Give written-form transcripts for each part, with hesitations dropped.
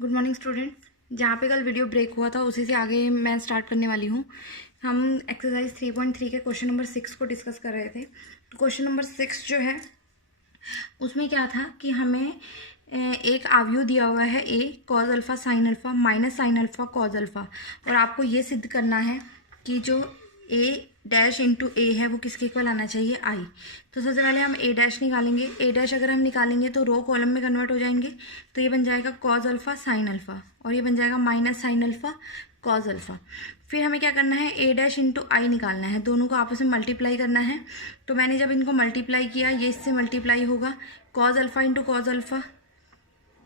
Good morning students. जहाँ पे कल वीडियो ब्रेक हुआ था उसी से आगे मैं स्टार्ट करने वाली हूँ। हम एक्सरसाइज 3.3 के क्वेश्चन नंबर 6 को डिस्कस कर रहे थे। तो क्वेश्चन नंबर 6 जो है उसमें क्या था कि हमें एक आव्यूह दिया हुआ है A cos alpha sine alpha minus sine alpha cos alpha, और आपको ये सिद्ध करना है कि जो ए डैश इंटू ए है वो किसके इक्वल आना चाहिए, आई। तो सबसे पहले हम ए डैश निकालेंगे। ए डैश अगर हम निकालेंगे तो रो कॉलम में कन्वर्ट हो जाएंगे, तो ये बन जाएगा कॉज अल्फ़ा साइन अल्फ़ा, और ये बन जाएगा minus sine alpha cos alpha. फिर हमें क्या करना है, ए डैश इंटू आई निकालना है, दोनों को आपस में मल्टीप्लाई करना है। तो मैंने जब इनको मल्टीप्लाई किया, ये इससे मल्टीप्लाई होगा, cos alpha into cos alpha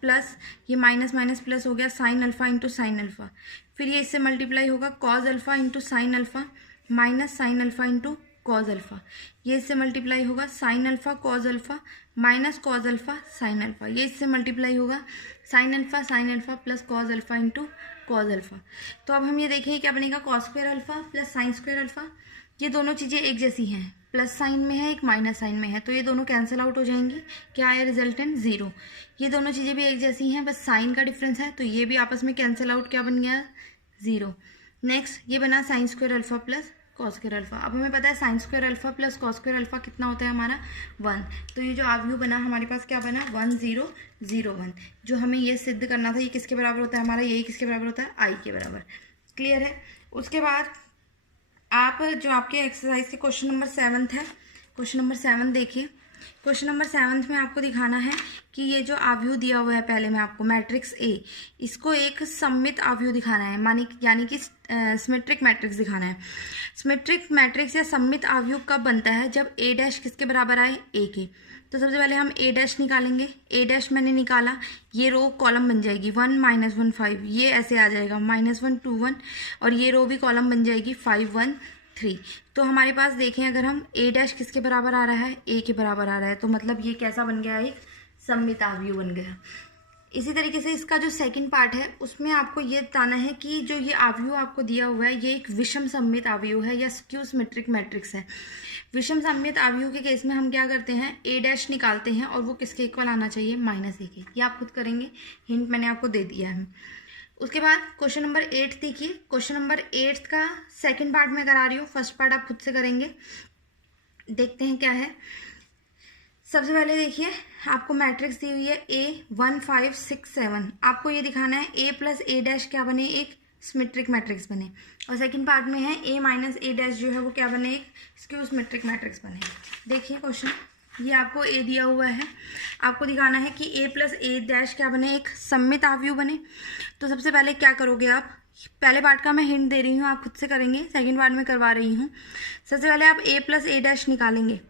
plus ये माइनस माइनस प्लस हो गया sine alpha into sine alpha. फिर ये इससे मल्टीप्लाई होगा, cos alpha into sine alpha minus sine alpha into cos alpha. ये इससे मल्टीप्लाई होगा, sign alpha cos alpha minus cos alpha sine alpha. ये इससे मल्टीप्लाई होगा, sine alpha plus cos alpha into cos alpha. तो अब हम ये देखें क्या बनेगा, cos square alpha plus sine square alpha. ये दोनों चीज़ें एक जैसी हैं, प्लस साइन में है एक माइनस साइन में है, तो ये दोनों कैंसिल आउट हो जाएंगी। क्या आया रिजल्टेंट, ज़ीरो। ये दोनों चीज़ें भी एक जैसी हैं, बस साइन का डिफरेंस है, तो ये भी आपस में कैंसिल आउट, क्या बन गया, ज़ीरो। नेक्स्ट ये बना sine square alpha plus cos square alpha. अब हमें पता है sine square alpha plus cos square alpha कितना होता है हमारा, 1। तो ये जो आव्यूह बना हमारे पास क्या बना, 1 0 0 1। जो हमें ये सिद्ध करना था, ये किसके बराबर होता है हमारा, यही किसके बराबर होता है, आई के बराबर। क्लियर है। उसके बाद आप जो आपके एक्सरसाइज के क्वेश्चन नंबर 7 है, क्वेश्चन नंबर 7 देखिए। क्वेश्चन नंबर 7 में आपको दिखाना है कि ये जो आव्यूह दिया हुआ है, पहले में आपको मैट्रिक्स ए, इसको एक सममित आव्यूह दिखाना है, यानी कि सिमेट्रिक मैट्रिक्स दिखाना है। सिमेट्रिक मैट्रिक्स या सममित आव्यूह कब बनता है, जब ए डैश किसके बराबर आए, ए के। तो सबसे पहले हम ए डैश निकालेंगे। ए डैश मैंने निकाला, ये रो कॉलम बन जाएगी 1 -1 5, ये ऐसे आ जाएगा -1 2 1, और ये रो भी कॉलम बन जाएगी 5 1 3। तो हमारे पास देखें, अगर हम ए डैश किसके बराबर आ रहा है, ए के बराबर आ रहा है, तो मतलब ये कैसा बन गया, एक सममित आव्यूह बन गया। इसी तरीके से इसका जो सेकंड पार्ट है उसमें आपको ये बताना है कि जो ये आव्यूह आपको दिया हुआ है, ये एक विषम सममित आव्यूह है या स्क्यू सिमेट्रिक मैट्रिक्स है। विषम सममित आव्यूह के केस में हम क्या करते हैं, ए डैश निकालते हैं और वो किसके इक्वल आना चाहिए, -a के। ये आप खुद करेंगे, हिंट मैंने आपको दे दिया है। उसके बाद क्वेश्चन नंबर 8 देखिए। क्वेश्चन नंबर 8 का सेकंड पार्ट में करा रही हूँ, फर्स्ट पार्ट आप खुद से करेंगे। देखते हैं क्या है। सबसे पहले देखिए, आपको मैट्रिक्स दी हुई है ए 1 5 6 7। आपको ये दिखाना है ए प्लस ए डैश क्या बने, एक सिमेट्रिक मैट्रिक्स बने, और सेकंड पार्ट में है ए माइनस ए डैश जो है वो क्या बने, एक स्क्यू सिमेट्रिक मैट्रिक्स बने। देखिए क्वेश्चन, ये आपको ए दिया हुआ है, आपको दिखाना है कि ए प्लस ए डैश क्या बने, एक सममित आव्यूह बने। तो सबसे पहले क्या करोगे आप, पहले पार्ट का मैं हिंट दे रही हूँ, आप खुद से करेंगे, सेकंड पार्ट में करवा रही हूँ। सबसे पहले आप ए प्लस ए डैश निकालेंगे।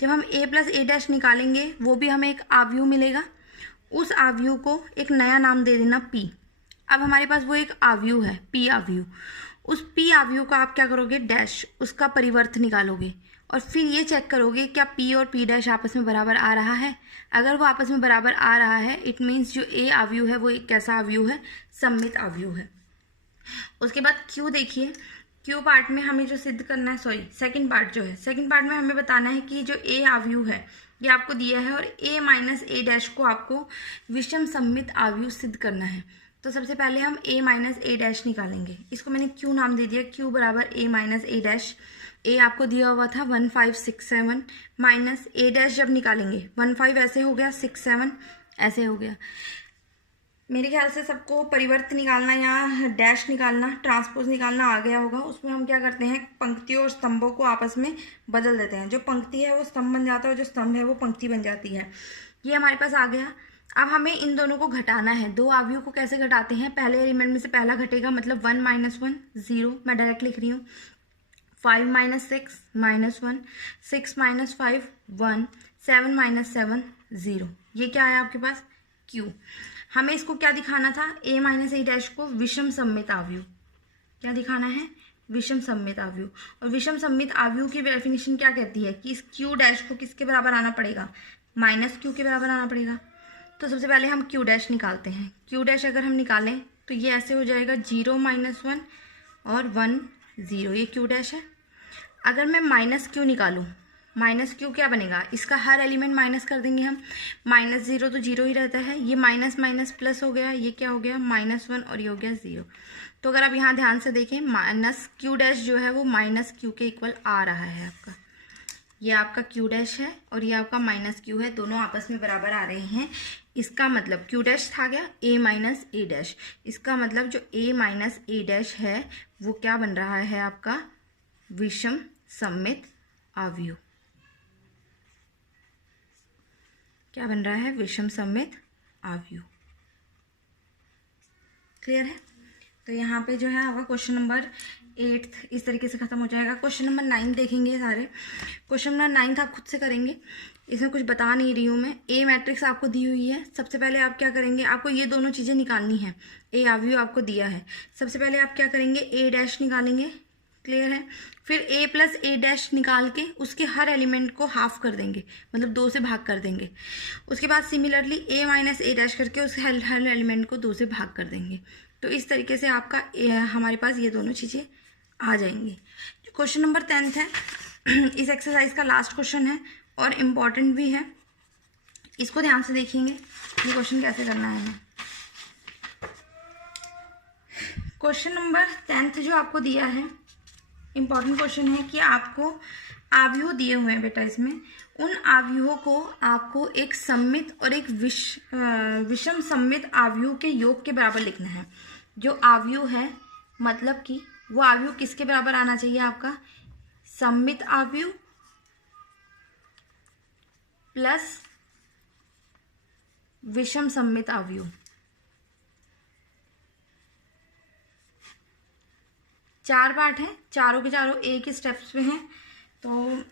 जब हम ए प्लस ए डैश निकालेंगे, वो भी हमें एक आव्यूह मिलेगा। उस आव्यूह को एक नया नाम दे देना पी। अब हमारे पास वो एक आव्यूह है, पी आव्यूह। उस पी आव्यूह का आप क्या करोगे, डैश, उसका परिवर्त निकालोगे, और फिर ये चेक करोगे क्या पी और पी डैश आपस में बराबर आ रहा है। अगर वो आपस में बराबर आ रहा है, इट मीन्स जो ए आव्यूह है वो एक कैसा आव्यूह है, सममित आव्यूह है। उसके बाद क्यू देखिए। क्यू पार्ट में हमें जो सिद्ध करना है, सेकंड पार्ट जो है, सेकंड पार्ट में हमें बताना है कि जो ए आव्यूह है ये आपको दिया है, और ए माइनस ए डैश को आपको विषम सममित आव्यूह सिद्ध करना है। तो सबसे पहले हम ए माइनस ए डैश निकालेंगे। इसको मैंने क्यू नाम दे दिया, क्यू बराबर ए माइनस ए डैश। ए आपको दिया हुआ था 1 5 6 7, माइनस ए डैश जब निकालेंगे 1 5 ऐसे हो गया, 6 7 ऐसे हो गया। मेरे ख्याल से सबको परिवर्त निकालना या डैश निकालना, ट्रांसपोज निकालना आ गया होगा। उसमें हम क्या करते हैं, पंक्तियों और स्तंभों को आपस में बदल देते हैं। जो पंक्ति है वो स्तंभ बन जाता है, और जो स्तंभ है वो पंक्ति बन जाती है। ये हमारे पास आ गया। अब हमें इन दोनों को घटाना है। दो आव्यूह को कैसे घटाते हैं, पहले एलिमेंट में से पहला घटेगा, मतलब 1 -1 0, मैं डायरेक्ट लिख रही हूँ। 5 - 6 -1, 6 - 5 1, 7 - 7 0। ये क्या है आपके पास, क्यू। हमें इसको क्या दिखाना था, ए माइनस ए डैश को विषम सममित आव्यूह। क्या दिखाना है, विषम सममित आव्यूह। और विषम सममित आव्यूह की डेफिनेशन क्या कहती है कि इस क्यू डैश को किसके बराबर आना पड़ेगा, माइनस क्यू के बराबर आना पड़ेगा। तो सबसे पहले हम क्यू डैश निकालते हैं। क्यू डैश अगर हम निकालें तो ये ऐसे हो जाएगा 0 -1 और 1 0, ये क्यू डैश है। अगर मैं माइनस क्यू निकालूँ, माइनस क्यू क्या बनेगा, इसका हर एलिमेंट माइनस कर देंगे हम, -0 तो 0 ही रहता है, ये माइनस माइनस प्लस हो गया, ये क्या हो गया -1 और ये हो गया 0। तो अगर आप यहाँ ध्यान से देखें माइनस क्यू डैश जो है वो माइनस क्यू के इक्वल आ रहा है आपका, ये आपका क्यू डैश है और ये आपका माइनस क्यू है, दोनों आपस में बराबर आ रहे हैं। इसका मतलब क्यू डैश था क्या, a माइनस ए डैश, इसका मतलब जो a माइनस ए डैश है वो क्या बन रहा है आपका विषम सममित अवयव। क्या बन रहा है, विषम सममित अवयव। क्लियर है। तो यहाँ पे जो है आपका क्वेश्चन नंबर 8 इस तरीके से खत्म हो जाएगा। क्वेश्चन नंबर 9 देखेंगे सारे। क्वेश्चन नंबर 9 आप खुद से करेंगे, इसमें कुछ बता नहीं रही हूँ मैं। ए मैट्रिक्स आपको दी हुई है, सबसे पहले आप क्या करेंगे, आपको ये दोनों चीज़ें निकालनी है। ए अवयव आपको दिया है, सबसे पहले आप क्या करेंगे, ए डैश निकालेंगे। क्लियर है। फिर ए प्लस ए डैश निकाल के उसके हर एलिमेंट को हाफ कर देंगे, मतलब 2 से भाग कर देंगे। उसके बाद सिमिलरली ए माइनस ए डैश करके उस हर एलिमेंट को 2 से भाग कर देंगे। तो इस तरीके से आपका हमारे पास ये दोनों चीज़ें आ जाएंगी। क्वेश्चन नंबर 10 है, इस एक्सरसाइज का लास्ट क्वेश्चन है और इम्पॉर्टेंट भी है, इसको ध्यान से देखेंगे ये क्वेश्चन कैसे करना है हमें। क्वेश्चन नंबर 10 जो आपको दिया है इम्पॉर्टेंट क्वेश्चन है कि आपको अवयव दिए हुए हैं बेटा, इसमें उन अवयवों को आपको एक सममित और एक विषम सममित अवयव के योग के बराबर लिखना है। जो अवयव है मतलब कि वो अवयव किसके बराबर आना चाहिए, आपका सममित अवयव प्लस विषम सममित अवयव। चार पार्ट हैं, चारों के चारों एक ही स्टेप्स पे हैं, तो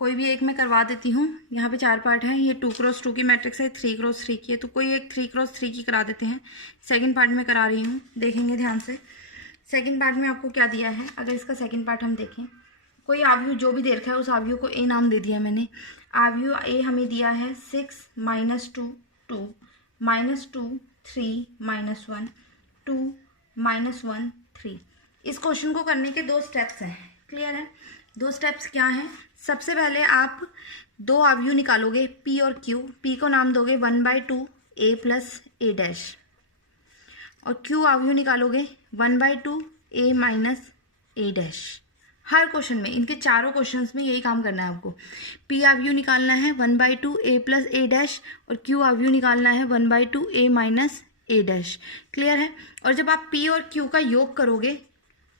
कोई भी एक मैं करवा देती हूँ। यहाँ पे 4 पार्ट हैं, ये 2x2 की मैट्रिक्स है, 3x3 की है, तो कोई एक 3x3 की करा देते हैं। सेकंड पार्ट में करा रही हूँ, देखेंगे ध्यान से। सेकंड पार्ट में आपको क्या दिया है, अगर इसका सेकंड पार्ट हम देखें, कोई अवयव जो भी दे रखा है उस अवयव को ए नाम दे दिया मैंने। अवयव ए हमें दिया है 6 - 2 2 -2 3 -1 2 -1 3। इस क्वेश्चन को करने के 2 स्टेप्स हैं। क्लियर है। 2 स्टेप्स क्या हैं, सबसे पहले आप 2 अवयव निकालोगे p और q। p को नाम दोगे 1/2 a प्लस ए डैश, और q अवयव निकालोगे 1/2 a minus A dash. Her question में, इनके चारों क्वेश्चंस में यही काम करना है आपको। p अवयव निकालना है 1/2 a प्लस ए डैश, और q अवयव निकालना है 1/2 a minus A dash. Clear है। और जब आप p और q का योग करोगे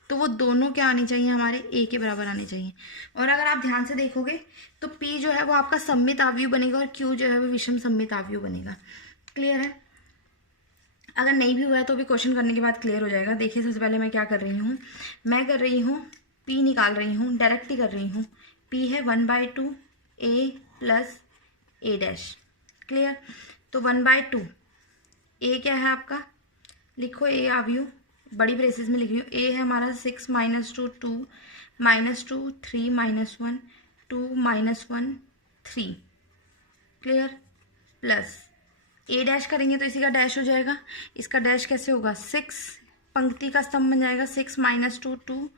तो वो दोनों क्या आने चाहिए, हमारे a के बराबर आने चाहिए। और अगर आप ध्यान से देखोगे तो p जो है वो आपका सममित अवयव बनेगा और q जो है वो विषम सममित अवयव बनेगा। क्लियर है। अगर नहीं भी हुआ है तो भी क्वेश्चन करने के बाद क्लियर हो जाएगा। देखिए सबसे पहले मैं क्या कर रही हूँ, मैं कर रही हूँ p निकाल रही हूँ, डायरेक्ट ही कर रही हूँ। p है 1/2 a plus A dash. Clear. तो 1/2 a क्या है आपका, लिखो a अवयव, बड़ी ब्रेसेस में लिख रही हूँ। a है हमारा 6 - 2 2 -2 3 -1 2 -1 3। क्लियर। प्लस a डैश करेंगे तो इसी का डैश हो जाएगा। इसका डैश कैसे होगा, 6 पंक्ति का स्तंभ बन जाएगा। 6 - 2 2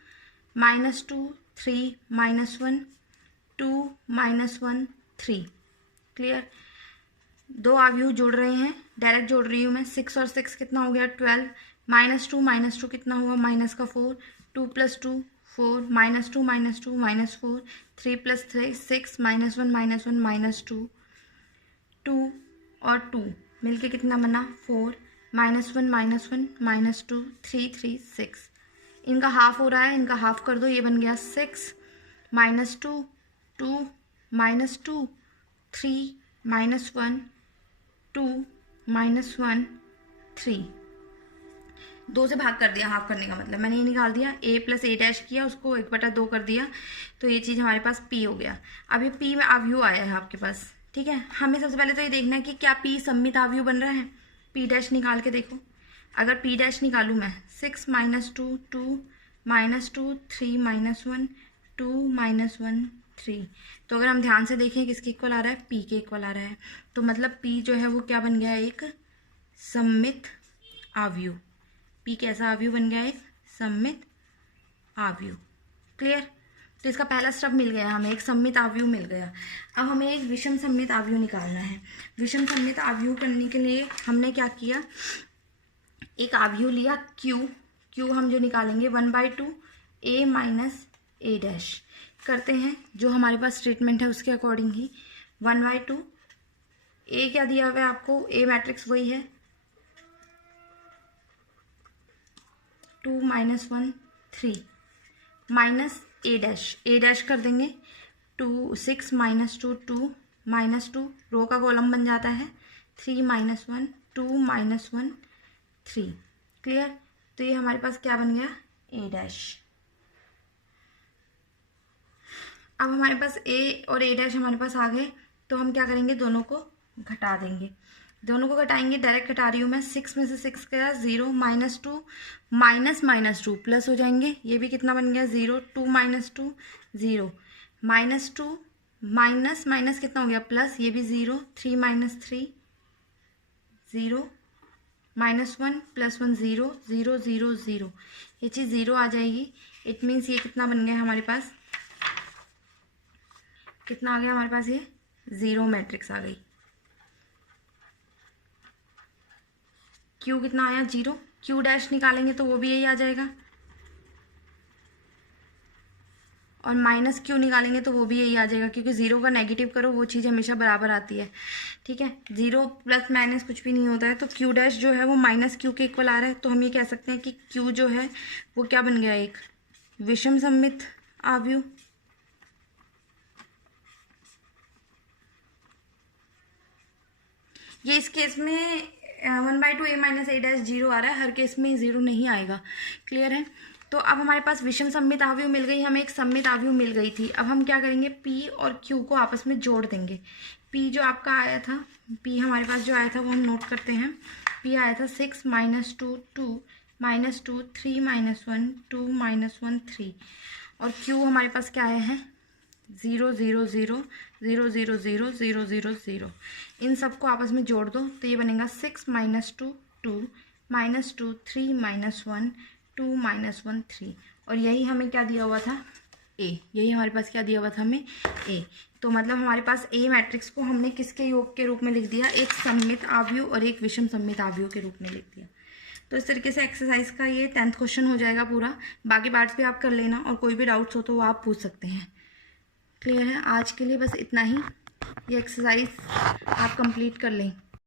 -2 3 -1 2 -1 3। क्लियर। 2 अवयव जोड़ रहे हैं, डायरेक्ट जोड़ रही हूँ मैं। 6 और 6 कितना हो गया, 12 -2 कितना हुआ, माइनस का 4 2 + 2 4 -2 -4 3 + 3 6 -1 -2 2 और 2 मिलके कितना बना 4 -1 -2 3 3 6। इनका हाफ हो रहा है, इनका हाफ कर दो, ये बन गया 6 -2 2 -2 3 -1 2 -1 3। 2 से भाग कर दिया, हाफ करने का मतलब मैंने ये निकाल दिया। a प्लस ए डैश किया, उसको 1/2 कर दिया, तो ये चीज़ हमारे पास p हो गया। अब ये p में अवयव आया है आपके पास। ठीक है। हमें सबसे पहले तो ये देखना है कि क्या p सममित अवयव बन रहा है। p डैश निकाल के देखो। अगर p डैश निकालूँ मैं, 6 - 2 2 -2 3 -1 2 -1 3, तो अगर हम ध्यान से देखें किसके इक्वल आ रहा है, p के इक्वल आ रहा है। तो मतलब p जो है वो क्या बन गया, एक सममित अवयव। p कैसा अवयव बन गया, एक सममित अवयव। क्लियर। तो इसका पहला स्टेप मिल गया, हमें एक सममित आव्यूह मिल गया। अब हमें एक विषम सममित आव्यूह निकालना है। विषम सममित आव्यूह करने के लिए हमने क्या किया, एक आव्यूह लिया क्यू हम जो निकालेंगे 1/2 a माइनस a डैश करते हैं, जो हमारे पास स्टेटमेंट है उसके अकॉर्डिंग ही 1/2 a क्या दिया हुआ है आपको, a मैट्रिक्स वही है 2 - 1 3 माइनस a डैश कर देंगे 6 - 2 2 -2 रो का कॉलम बन जाता है 3 - 1 2 - 1 3। क्लियर। तो ये हमारे पास क्या बन गया, a डैश। अब हमारे पास a और a डैश हमारे पास आ गए, तो हम क्या करेंगे, दोनों को घटा देंगे। दोनों को घटाएंगे, डायरेक्ट घटा रही हूँ मैं, 6 में से 6 गया 0 -2 -2 प्लस हो जाएंगे, ये भी कितना बन गया 0 2 - 2 0 -2 माइनस कितना हो गया प्लस, ये भी 0 3 - 3 0 -1 + 1 0 0 0 0, ये चीज़ 0 आ जाएगी। इट मीन्स ये कितना बन गया हमारे पास, कितना आ गया हमारे पास, ये 0 मैट्रिक्स आ गई। क्यू कितना आया 0, क्यू डैश निकालेंगे तो वो भी यही आ जाएगा, और माइनस क्यू निकालेंगे तो वो भी यही आ जाएगा, क्योंकि 0 का नेगेटिव करो वो चीज़ हमेशा बराबर आती है। ठीक है, 0 + माइनस कुछ भी नहीं होता है, तो क्यू डैश जो है वो माइनस क्यू के इक्वल आ रहा है, तो हम ये कह सकते हैं कि क्यू जो है वो क्या बन गया, एक विषम सममित आव्यूह। ये इस केस में 1/2 a माइनस a डैश 0 आ रहा है, हर केस में 0 नहीं आएगा। क्लियर है। तो अब हमारे पास विषम सममित आव्यूह मिल गई, हमें एक सममित आव्यूह मिल गई थी। अब हम क्या करेंगे, p और q को आपस में जोड़ देंगे। p जो आपका आया था, p हमारे पास जो आया था वो हम नोट करते हैं। p आया था 6 - 2 2 -2 3 - 1 2 - 1 3, और q हमारे पास क्या आया है 0 0 0 0 0 0 0 0 0। इन सबको आपस में जोड़ दो तो ये बनेगा 6 - 2 2 -2 3 - 1 2 - 1 3, और यही हमें क्या दिया हुआ था, a। यही हमारे पास क्या दिया हुआ था हमें, a। तो मतलब हमारे पास a मैट्रिक्स को हमने किसके योग के रूप में लिख दिया, एक सममित आव्यूह और एक विषम सममित आव्यूह के रूप में लिख दिया। तो इस तरीके से एक्सरसाइज का ये 10th क्वेश्चन हो जाएगा पूरा। बाकी पार्ट्स भी आप कर लेना, और कोई भी डाउट्स हो तो वो आप पूछ सकते हैं। क्लियर है। आज के लिए बस इतना ही, ये एक्सरसाइज आप कंप्लीट कर लें।